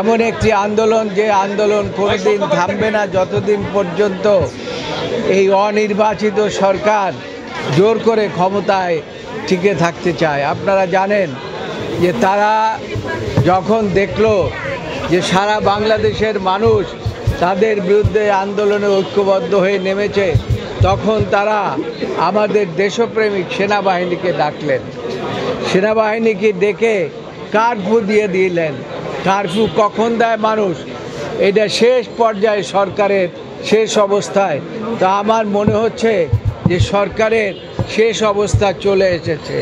এমন একটি আন্দোলন যে আন্দোলন কোনোদিন থামবে না যতদিন পর্যন্ত এই অনির্বাচিত সরকার জোর করে ক্ষমতায় টিকে থাকতে চায়। আপনারা জানেন যে তারা যখন দেখলো যে সারা বাংলাদেশের মানুষ তাদের বিরুদ্ধে আন্দোলনে ঐক্যবদ্ধ হয়ে নেমেছে, তখন তারা আমাদের দেশপ্রেমিক সেনাবাহিনীকে ডাকলেন। সেনাবাহিনীকে ডেকে কারফিউ দিয়ে দিলেন। কারফিউ কখন দেয় মানুষ? এটা শেষ পর্যায়ে সরকারের শেষ অবস্থায়। তা আমার মনে হচ্ছে যে সরকারের শেষ অবস্থা চলে এসেছে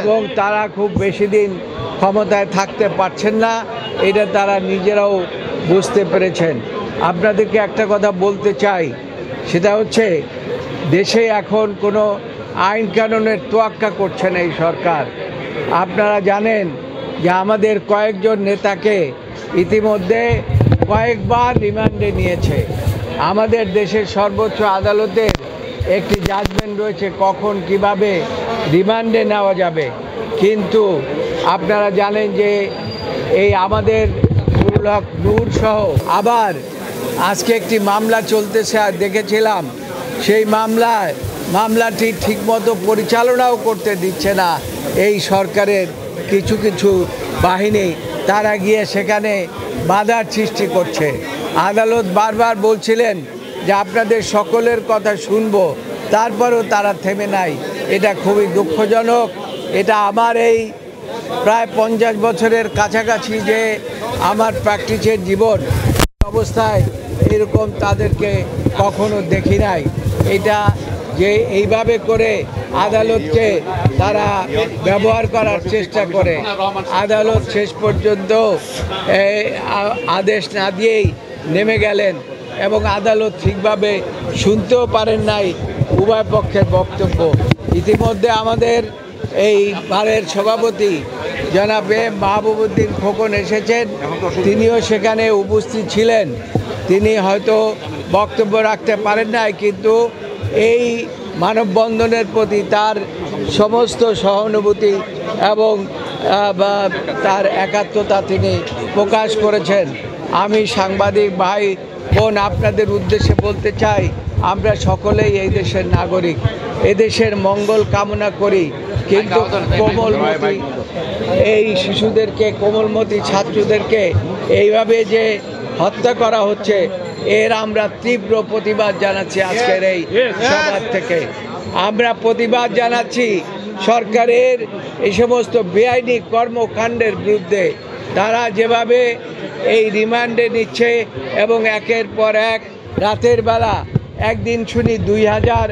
এবং তারা খুব বেশি দিন ক্ষমতায় থাকতে পারছেন না, এটা তারা নিজেরাও বুঝতে পেরেছেন। আপনাদেরকে একটা কথা বলতে চাই, সেটা হচ্ছে দেশে এখন কোনো আইন কানুনের তোয়াক্কা করছে না এই সরকার। আপনারা জানেন যে আমাদের কয়েকজন নেতাকে ইতিমধ্যে কয়েকবার রিমান্ডে নিয়েছে। আমাদের দেশের সর্বোচ্চ আদালতের একটি জাজমেন্ট রয়েছে কখন কিভাবে রিমান্ডে নেওয়া যাবে, কিন্তু আপনারা জানেন যে এই আমাদের নূর সহ আবার আজকে একটি মামলা চলতেছে, আর দেখেছিলাম সেই মামলাটি ঠিকমতো পরিচালনাও করতে দিচ্ছে না এই সরকারের কিছু কিছু বাহিনী। তারা গিয়ে সেখানে বাধার সৃষ্টি করছে। আদালত বারবার বলছিলেন যে আপনাদের সকলের কথা শুনবো, তারপরেও তারা থেমে নাই। এটা খুবই দুঃখজনক। এটা আমার এই প্রায় 50 বছরের কাছাকাছি যে আমার প্র্যাকটিসের জীবন, অবস্থায় এরকম তাদেরকে কখনো দেখি নাই। এটা যে এইভাবে করে আদালতকে তারা ব্যবহার করার চেষ্টা করে, আদালত শেষ পর্যন্ত আদেশ না দিয়েই নেমে গেলেন এবং আদালত ঠিকভাবে শুনতেও পারেন নাই উভয় পক্ষের বক্তব্য। ইতিমধ্যে আমাদের এই বারের সভাপতি জনাব মাহবুবউদ্দিন খোকন এসেছেন, তিনিও সেখানে উপস্থিত ছিলেন। তিনি হয়তো বক্তব্য রাখতে পারেন নাই, কিন্তু এই মানববন্ধনের প্রতি তার সমস্ত সহানুভূতি এবং তার একাত্মতা তিনি প্রকাশ করেছেন। আমি সাংবাদিক ভাই বোন আপনাদের উদ্দেশ্যে বলতে চাই, আমরা সকলেই এই দেশের নাগরিক, এদেশের মঙ্গল কামনা করি, কিন্তু কোমলমতি এই শিশুদেরকে, কোমলমতি ছাত্রদেরকে এইভাবে যে হত্যা করা হচ্ছে, এর আমরা তীব্র প্রতিবাদ জানাচ্ছি। আজকের এই সভা থেকে আমরা প্রতিবাদ জানাচ্ছি সরকারের এই সমস্ত বেআইনি কর্মকাণ্ডের বিরুদ্ধে। তারা যেভাবে এই রিমান্ডে নিচ্ছে এবং একের পর এক রাতের বেলা একদিন শুনি 2000,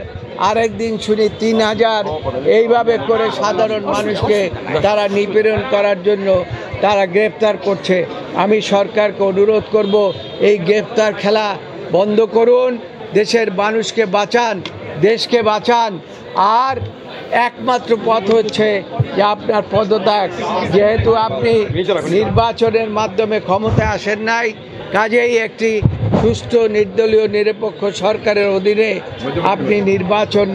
আরেক দিন শুনি 3000, এইভাবে করে সাধারণ মানুষকে তারা নিপীড়ন করার জন্য তারা গ্রেপ্তার করছে। আমি সরকারকে অনুরোধ করব, এই গ্রেপ্তার খেলা বন্ধ করুন, দেশের মানুষকে বাঁচান, দেশকে বাঁচান। আর একমাত্র পথ হচ্ছে যে আপনার পদত্যাগ। যেহেতু আপনি নির্বাচনের মাধ্যমে ক্ষমতায় আসেন নাই, কাজেই একটি সুষ্ঠু নির্দলীয় নিরপেক্ষ সরকারের অধীনে আপনি নির্বাচন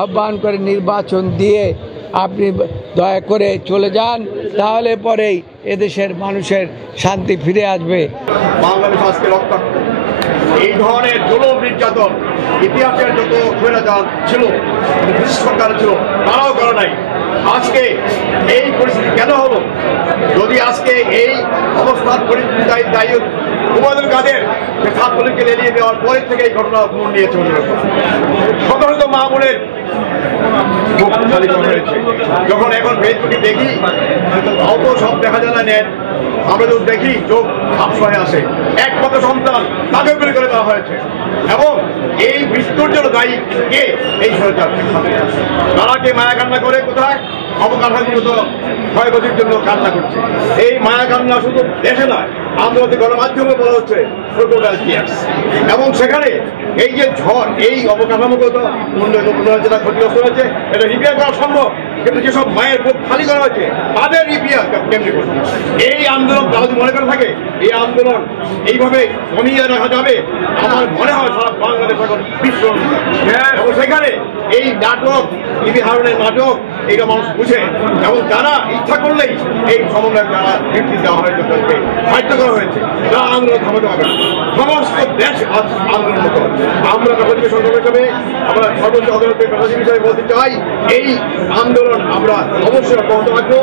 আহ্বান করে নির্বাচন দিয়ে আপনি দয়া করে চলে যান, তাহলে পরেই এদেশের মানুষের শান্তি ফিরে আসবে। বাংলাদেশ আজকে রক্তাক্ত। এই ধরনের জুলুম নির্যাতন ইতিহাসের যত স্বৈরাচার ছিল, ব্রিটিশ সরকার ছিল, তারাও করে নাই। আজকে এই পরিস্থিতি কেন হলো? যদি আজকে এই অবস্থার পরিস্থিতি দায়ী উবায়দুল কাদের ছাত্রলীগকে এড়িয়ে দেওয়ার পরের থেকে এই ঘটনা মন নিয়ে চলে শত শত মা বোনের যখন এখন ফেসবুকে দেখি অত সব দেখা যায় না, নেন আমরা যখন দেখি চোখ সাফ আসে। একমাত্র সন্তান তাকে গুলি করে দেওয়া হয়েছে এবং এই মৃত্যুর জন্য দায়ী কে? এই সরকার। তারা কে মায়া কান্না করে কোথায়? অবকাঠামোগত ক্ষয়ক্ষতির জন্য কান্না করছে। এই মায়া কান্না শুধু দেশে নয়, আন্তর্জাতিক গণমাধ্যমে বলা হচ্ছে এবং সেখানে এই যে ঝড়, এই অবকাঠামোগত উন্নয়ন যেটা ক্ষতিগ্রস্ত হয়েছে, এটা রিপেয়ার করা সম্ভব, কিন্তু যেসব মায়ের বুক খালি করা হয়েছে তাদের রিপেয়ার কেমনি করছে? এই আন্দোলন তারা যদি মনে করে থাকে এই আন্দোলন এইভাবে কমিয়ে রাখা যাবে, আমার মনে হয় সারা বাংলাদেশ এখন বিশ্ব। এবং সেখানে এই নাটক, টিভি হারনের নাটক, এইটা মানুষ বুঝে এবং তারা ইচ্ছা করলেই এই সমন্বয় যারা ভিত্তি দেওয়া হয়েছে তাদেরকে বাধ্য করা হয়েছে, তারা আন্দোলন থামাতে হবে না। সমস্ত দেশ আজ আন্দোলন মতো। আমরা প্রগতিকে সংগ্রাম হিসেবে আমরা সর্বোচ্চ আদালতের প্রগতি হিসেবে বলতে চাই, এই আন্দোলন আমরা অবশ্যই অব্যাহত রাখবো।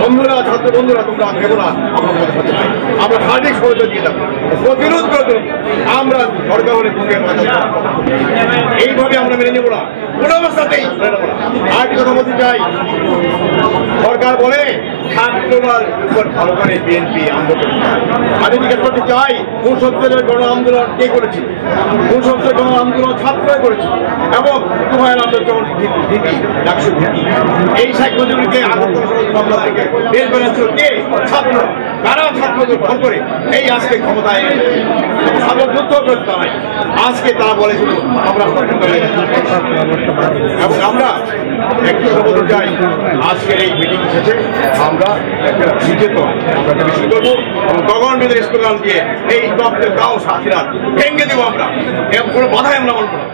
বন্ধুরা, ছাত্র বন্ধুরা, তোমরা ভেবো না আমরা মনে করতে চাই, আমরা সার্বিক সহযোগিতা দিয়ে যাবো, প্রতিরোধ করে দেবো। আমরা সরকার হলে এইভাবে আমরা মেনে নেবো না, কোনো অবস্থাতেই মেনে নেবো না। আরেকটি কথা বলতে চাই, সরকার বলে ছাত্ররার উপর ভালো করে বিএনপি আন্দোলন। আমি জিজ্ঞেস করতে চাই, ৭৯ গণ আন্দোলন কে করেছে? ৭৯ গণ আন্দোলন ছাত্ররাই করেছে এবং হুমায়ুন আহমেদ যখন ভিপি ডাকসু ভিপি, এই শেখ মুজিবুরকে আগরতলা মামলা থেকে বের করেছিল কে? ছাত্র। কারা ছাত্রদের ভর করে এই আজকে ক্ষমতায় ছাত্র যুদ্ধ করতে হয়। আজকে তারা বলে শুধু আমরা এবং আমরা একটু বলতে চাই, আজকের এই মিটিং শেষে আমরা একটা বিজেত আমরা একটা মিছিল করবো এবং গগন বিদের স্লোগান দিয়ে এই তত্ত্বের গাও সাথীরা ভেঙে দেবো আমরা, এবং কোনো বাধাই আমরা বলবো না।